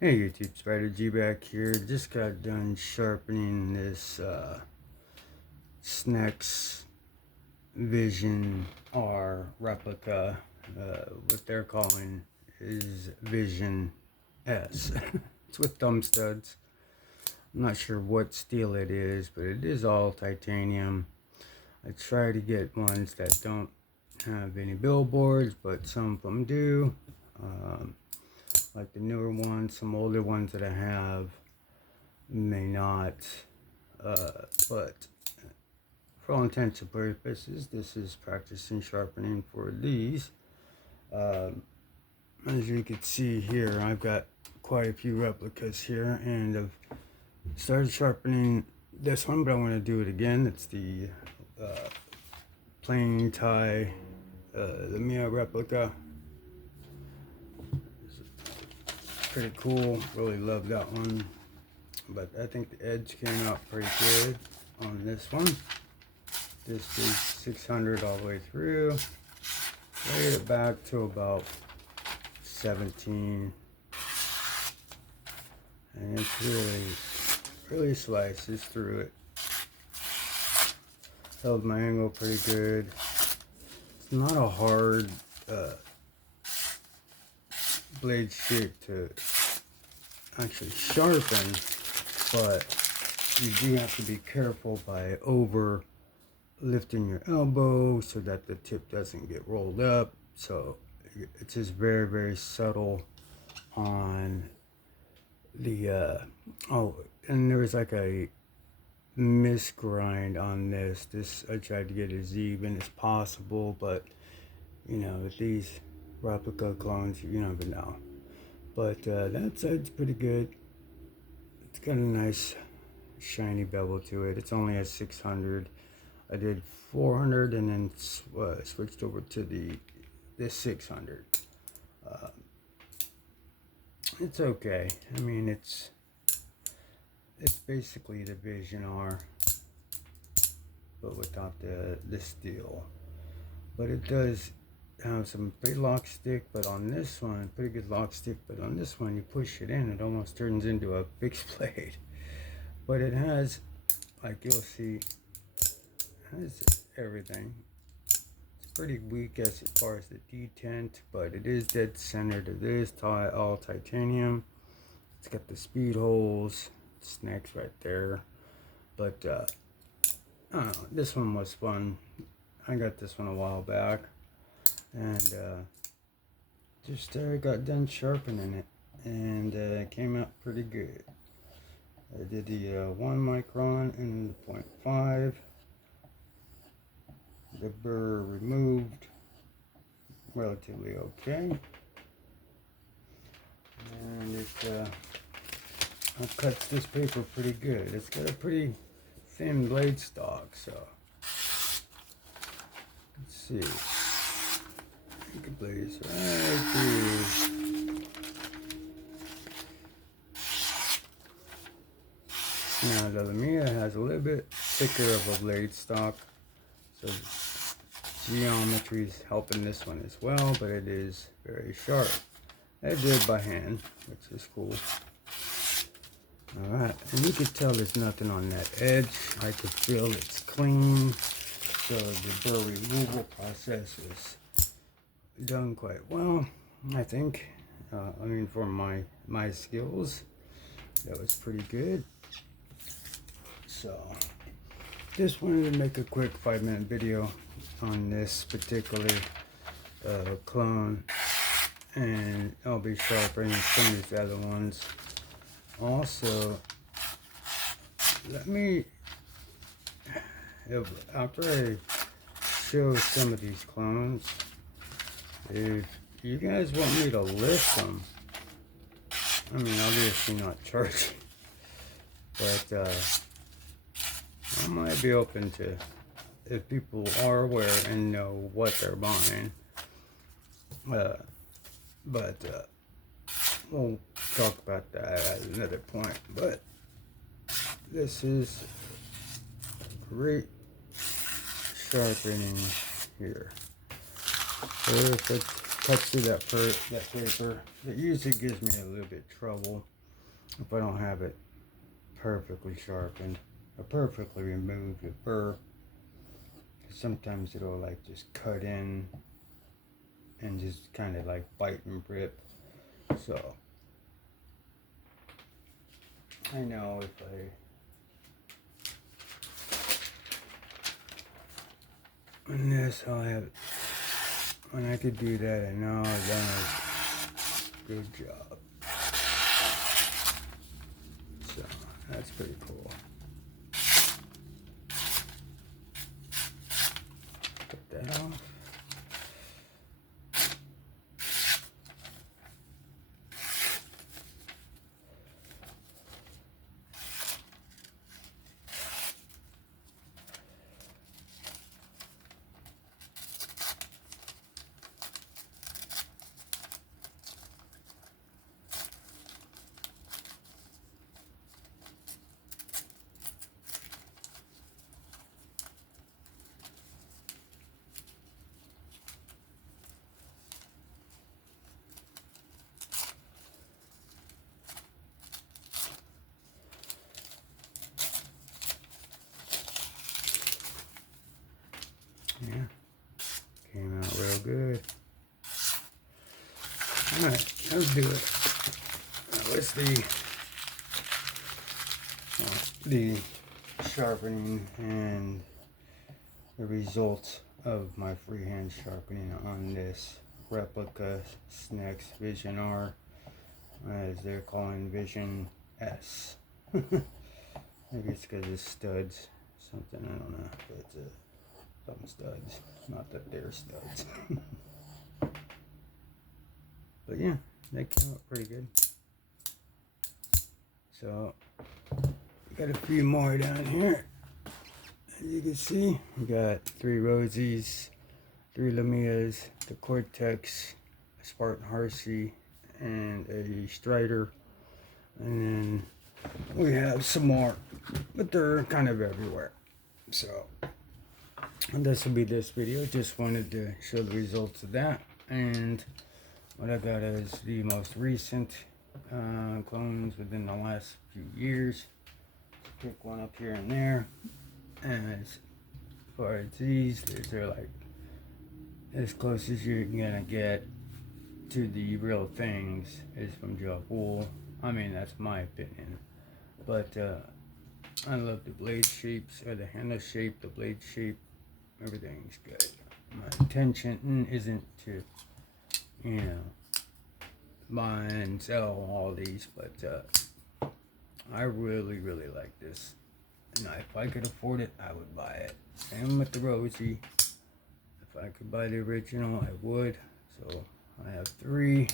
Hey YouTube, Spider G back here. Just got done sharpening this SNECX Vision R Replica. What they're calling is Vision S. It's with thumb studs. I'm not sure what steel it is, but it is all titanium. I try to get ones that don't have any billboards, but some of them do. Like the newer ones, some older ones that I have may not, but for all intents and purposes, this is practicing sharpening for these. As you can see here, I've got quite a few replicas here, and I've started sharpening this one, but I want to do it again. It's the plain tie, the Mia replica. Pretty cool, really love that one, but I think the edge came out pretty good on this one. This is 600 all the way through. Laid it back to about 17, and it's really slices through it. Held my angle pretty good. It's not a hard blade shape to actually sharpen, but you do have to be careful by over lifting your elbow so that the tip doesn't get rolled up. So it's just very subtle on the oh, and there was like a misgrind on this. I tried to get it as even as possible, but you know, with these replica clones, you never know. But that side's pretty good. It's got a nice shiny bevel to it. It's only at 600. I did 400 and then switched over to the 600. It's okay. I mean, it's basically the Vision R, but without the steel. But it does have some pretty lock stick, but on this one, pretty good lock stick, but on this one, you push it in, it almost turns into a fixed blade. But it has, like you'll see, has everything. It's pretty weak as far as the detent, but it is dead centered. It is all titanium. It's got the speed holes, SNECX right there. But I don't know, this one was fun. I got this one a while back, and just got done sharpening it, and it came out pretty good. I did the 1 micron and the 0.5. The burr removed relatively okay, and it cuts this paper pretty good. It's got a pretty thin blade stock, so let's see. You can blaze right through. Now the Lumia has a little bit thicker of a blade stock, so geometry is helping this one as well, but it is very sharp. I did by hand, which is cool. Alright, and you can tell there's nothing on that edge. I can feel it's clean, so the burr removal process was done quite well, I think. I mean, for my skills, that was pretty good. So just wanted to make a quick 5-minute video on this particular clone, and I'll be sharpening some of these other ones. Also, after I show some of these clones, if you guys want me to lift them, I mean, obviously not charging, but I might be open to, if people are aware and know what they're buying. But we'll talk about that at another point. But this is great sharpening here. Perfect cut through that paper. It usually gives me a little bit of trouble if I don't have it perfectly sharpened or perfectly removed the burr. Sometimes it'll like just cut in and just kind of like bite and rip. So I know if on this I'll have, when I could do that, I know I've done a good job. So that's pretty cool. Cut that off. Yeah, came out real good. Alright, let's do it. What's the sharpening and the results of my freehand sharpening on this replica SNECX Vision R, as they're calling Vision S. Maybe it's because it's studs, something, I don't know, but some studs, not that they're studs. But yeah, they came out pretty good. So got a few more down here. As you can see, we got 3 Rosies, 3 Lamias, the Cortex, a Spartan Harsey, and a Strider. And then we have some more, but they're kind of everywhere. So this will be this video. Just wanted to show the results of that. And what I got is the most recent clones within the last few years. Pick one up here and there. And as far as these are like as close as you're gonna get to the real things is from Job Wool. I mean, that's my opinion. But I love the blade shapes, or the handle shape, the blade shape. Everything's good. My intention isn't to, you know, buy and sell all these, but I really like this. Now, if I could afford it, I would buy it. Same with the Rosie. If I could buy the original, I would. So I have 3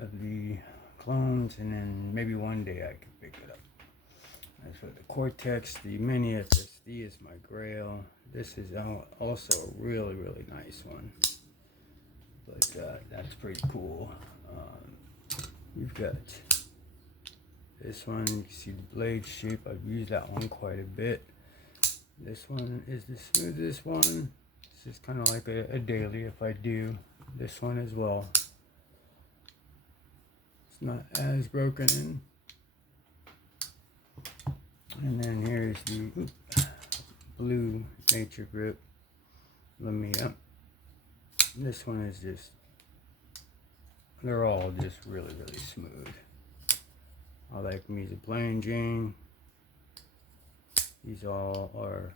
of the clones, and then maybe one day I could pick it up. As for the Cortex, the Mini FSD is my grail. This is also a really nice one. But that's pretty cool. You've got this one, you can see the blade shape. I've used that one quite a bit. This one is the smoothest one. This is kind of like a daily if I do this one as well. It's not as broken in. And then here's the blue Nature Grip Lamia. This one is just, they're all just really smooth. I like me the Plain Jane. These all are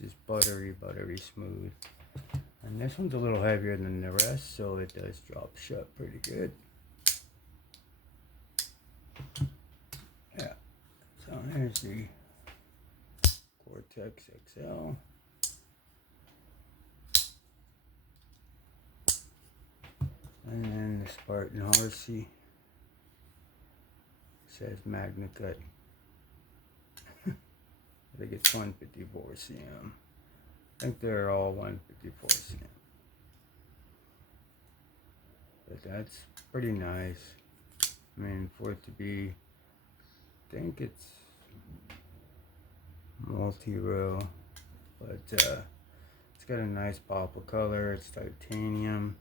just buttery smooth. And this one's a little heavier than the rest, so it does drop shut pretty good. Yeah. So here's the Cortex XL. And then the Spartan Harsey. Says Magna Cut. I think it's 154 cm. I think they're all 154 cm. But that's pretty nice. I mean, for it to be, I think it's multi-row, but it's It's got a nice pop of color. It's titanium.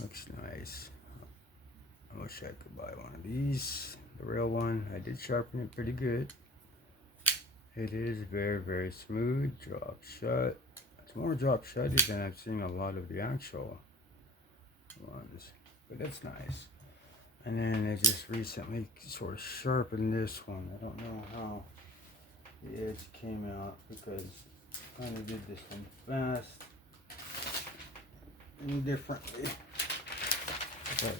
Looks nice. I wish I could buy one of these. The real one. I did sharpen it pretty good. It is very, very smooth. Drop shut. It's more drop shutty than I've seen a lot of the actual ones. But that's nice. And then I just recently sort of sharpened this one. I don't know how the edge came out because I kind of did this one fast and differently. But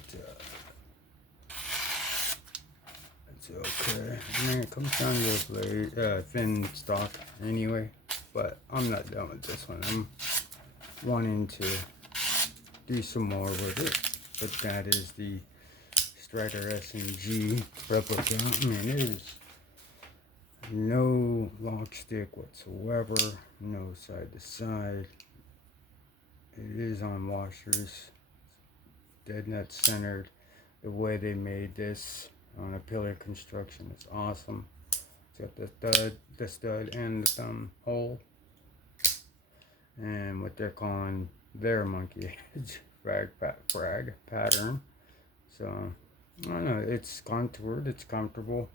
it's okay. I mean, it comes down to a blade, thin stock anyway. But I'm not done with this one. I'm wanting to do some more with it. But that is the Strider SNECX Replica. I mean, it is no lock stick whatsoever, no side to side. It is on washers, dead nut centered. The way they made this on a pillar construction is awesome. It's got the stud and the thumb hole, and what they're calling their monkey edge frag pattern. So I don't know, it's contoured, it's comfortable,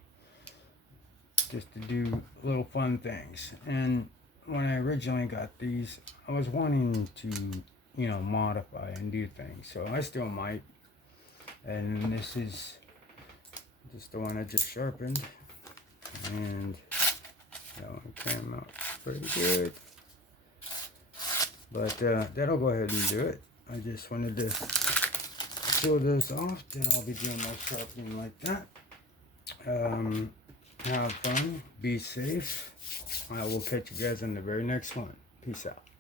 just to do little fun things. And when I originally got these, I was wanting to, you know, modify and do things, so I still might. And this is just the one I just sharpened, and that one came out pretty good. But that'll go ahead and do it. I just wanted to show those off, then I'll be doing my sharpening like that. Have fun, be safe. I will catch you guys on the very next one. Peace out.